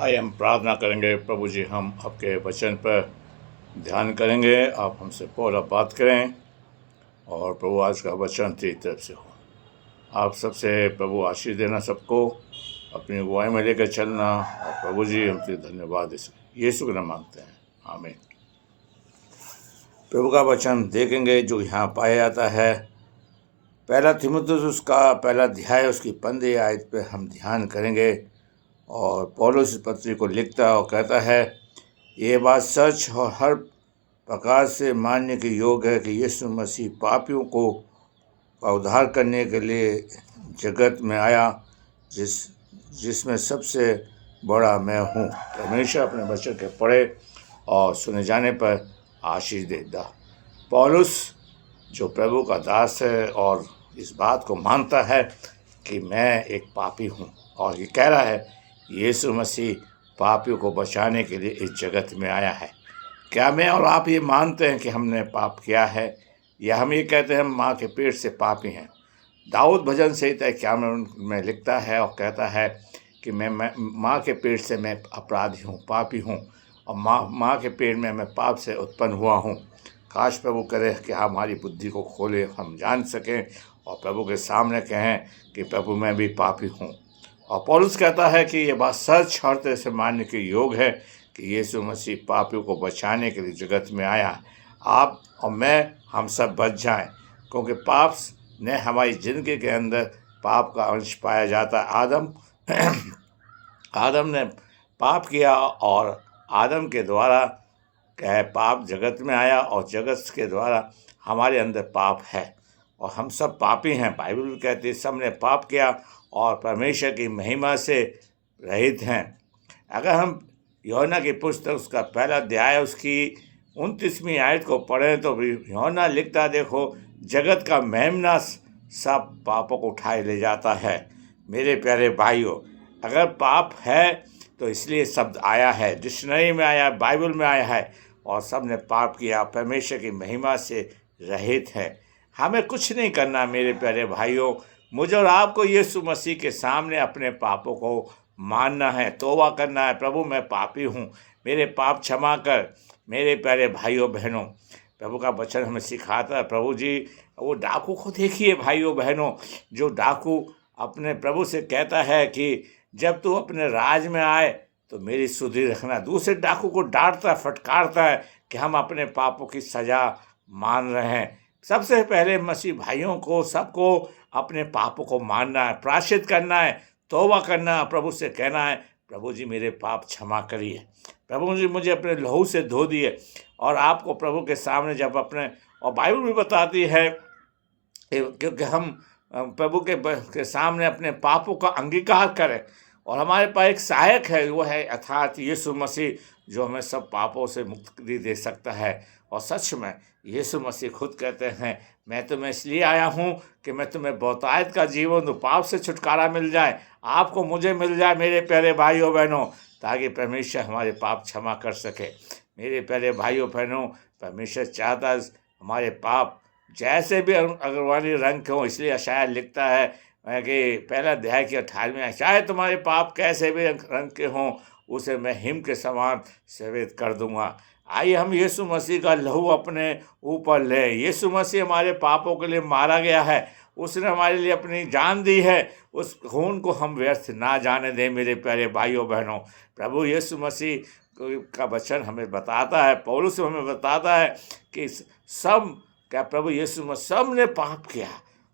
आइए हम प्रार्थना करेंगे। प्रभु जी, हम आपके वचन पर ध्यान करेंगे। आप हमसे पूरा बात करें और प्रभु आज का वचन तेरी तरफ से हो। आप सबसे प्रभु आशीष देना, सबको अपनी अगुवाई में लेकर चलना। और प्रभु जी, हम तेरे धन्यवाद यीशु के नाम मांगते हैं, आमीन। प्रभु का वचन देखेंगे जो यहाँ पाया जाता है। पहला तीमुथियुस उसका पहला अध्याय उसकी 15 आयत पे हम ध्यान करेंगे। और पौलुस इस पत्री को लिखता और कहता है, ये बात सच और हर प्रकार से मानने के योग्य है कि यीशु मसीह पापियों को का उद्धार करने के लिए जगत में आया, जिसमें सबसे बड़ा मैं हूँ। परमेश्वर अपने वचन के पढ़े और सुने जाने पर आशीष देता। पौलुस जो प्रभु का दास है और इस बात को मानता है कि मैं एक पापी हूँ, और ये कह रहा है यीशु मसीह पापियों को बचाने के लिए इस जगत में आया है। क्या मैं और आप ये मानते हैं कि हमने पाप किया है, या हम ये कहते हैं हम माँ के पेट से पापी हैं? दाऊद भजन संहिता 51 में लिखता है और कहता है कि मैं माँ के पेट से मैं अपराधी हूँ, पापी हूँ, और माँ के पेट में मैं पाप से उत्पन्न हुआ हूँ। काश प्रभु करे कि हमारी बुद्धि को खोले, हम जान सकें और प्रभु के सामने कहें कि प्रभु मैं भी पापी हूँ। और पौलुस कहता है कि ये बात सच और तरह से मानने के योग्य है कि यीशु मसीह पापियों को बचाने के लिए जगत में आया। आप और मैं, हम सब बच जाएं, क्योंकि पाप ने हमारी ज़िंदगी के अंदर पाप का अंश पाया जाता है। आदम ने पाप किया और आदम के द्वारा क्या पाप जगत में आया, और जगत के द्वारा हमारे अंदर पाप है और हम सब पापी हैं। बाइबल भी कहती है सब ने पाप किया और परमेश्वर की महिमा से रहित हैं। अगर हम यूहन्ना की पुस्तक उसका पहला अध्याय उसकी 29वीं आयत को पढ़ें तो भी यूहन्ना लिखता, देखो जगत का मेमना सब पापों को उठाए ले जाता है। मेरे प्यारे भाइयों, अगर पाप है तो इसलिए शब्द आया है, डिक्शनरी में आया, बाइबल में आया है, और सब ने पाप किया, परमेश्वर की महिमा से रहित है। हमें कुछ नहीं करना मेरे प्यारे भाइयों, मुझे और आपको यीशु मसीह के सामने अपने पापों को मानना है, तौबा करना है। प्रभु मैं पापी हूँ, मेरे पाप क्षमा कर। मेरे प्यारे भाइयों बहनों, प्रभु का वचन हमें सिखाता है। प्रभु जी वो डाकू को देखिए भाइयों बहनों, जो डाकू अपने प्रभु से कहता है कि जब तू अपने राज में आए तो मेरी सुधि रखना। दूसरे डाकू को डांटता फटकारता है कि हम अपने पापों की सज़ा मान रहे हैं। सबसे पहले मसीह भाइयों को सबको अपने पापों को मानना है, प्रायश्चित करना है, तौबा करना है, प्रभु से कहना है प्रभु जी मेरे पाप क्षमा करिए, प्रभु जी मुझे अपने लहू से धो दिए। और आपको प्रभु के सामने जब अपने, और बाइबल भी बताती है क्योंकि हम प्रभु के सामने अपने पापों का अंगीकार करें, और हमारे पास एक सहायक है, वो है अर्थात यीशु मसीह, जो हमें सब पापों से मुक्ति दे सकता है। और सच में यीशु मसीह खुद कहते हैं मैं तुम्हें इसलिए आया हूँ कि मैं तुम्हें बहुतायत का जीवन दूँ, पाप से छुटकारा मिल जाए, आपको मुझे मिल जाए मेरे प्यारे भाइयों बहनों, ताकि परमेश्वर हमारे पाप क्षमा कर सके। मेरे प्यारे भाइयों बहनों, परमेश्वर चाहता है हमारे पाप जैसे भी अग्रवाणी रंग के हों, इसलिए शायद लिखता है कि पहला अध्याय की 18वें, चाहे तुम्हारे पाप कैसे भी रंग के हों उसे मैं हिम के समान सफेद कर दूंगा। आइए हम यीशु मसीह का लहू अपने ऊपर ले। यीशु मसीह हमारे पापों के लिए मारा गया है, उसने हमारे लिए अपनी जान दी है, उस खून को हम व्यर्थ ना जाने दें मेरे प्यारे भाइयों बहनों। प्रभु यीशु मसीह का वचन हमें बताता है, पौलुस हमें बताता है कि सब क्या प्रभु यीशु मसीह सब ने पाप किया।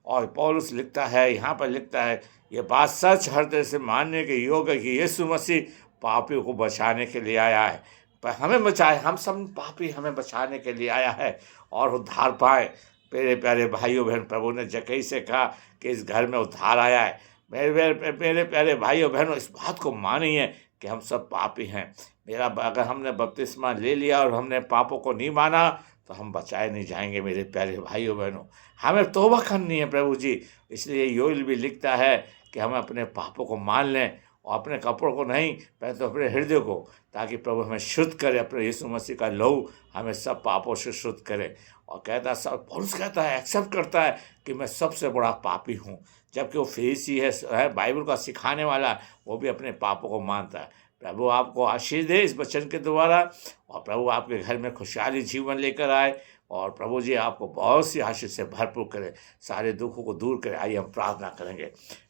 और पौलुस लिखता है, यहाँ पर लिखता है ये बात सच हर तरह से मानने के योग्य है कि यीशु मसीह पापियों को बचाने के लिए आया है। पर हमें बचाए, हम सब पापी, हमें बचाने के लिए आया है और उद्धार पाए। मेरे प्यारे भाइयों बहन, प्रभु ने जकई से कहा कि इस घर में उद्धार आया है। मेरे प्यारे भाइयों बहनों, इस बात को मानिए कि हम सब पापी हैं। अगर हमने बपतिस्मा ले लिया और हमने पापों को नहीं माना तो हम बचाए नहीं जाएंगे मेरे प्यारे भाइयों बहनों। हमें तौबा करनी है प्रभु जी। इसलिए योएल भी लिखता है कि हम अपने पापों को मान लें, और अपने कपड़ों को नहीं पहले तो अपने हृदय को, ताकि प्रभु हमें शुद्ध करे। अपने यीशु मसीह का लहू हमें सब पापों से शुद्ध करे। और कहता है, सब पौलुस कहता है, एक्सेप्ट करता है कि मैं सबसे बड़ा पापी हूँ। जबकि वो फरीसी है बाइबल का सिखाने वाला, वो भी अपने पापों को मानता है। प्रभु आपको आशीष दे इस वचन के द्वारा, और प्रभु आपके घर में खुशहाली जीवन लेकर आए, और प्रभु जी आपको बहुत सी आशीष से भरपूर करे, सारे दुखों को दूर करे। आइए हम प्रार्थना करेंगे।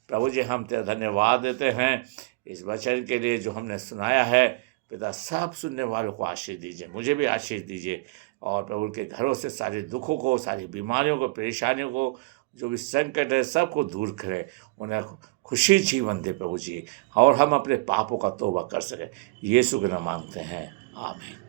प्रभु जी हम तेरा धन्यवाद देते हैं इस वचन के लिए जो हमने सुनाया है। पिता सब सुनने वालों को आशीष दीजिए, मुझे भी आशीष दीजिए, और प्रभु के घरों से सारे दुखों को, सारी बीमारियों को, परेशानियों को, जो भी संकट है सबको दूर करें, उन्हें खुशी जीवन दे प्रभु जी, और हम अपने पापों का तौबा कर सकें। यीशु के नाम मांगते हैं, आमीन।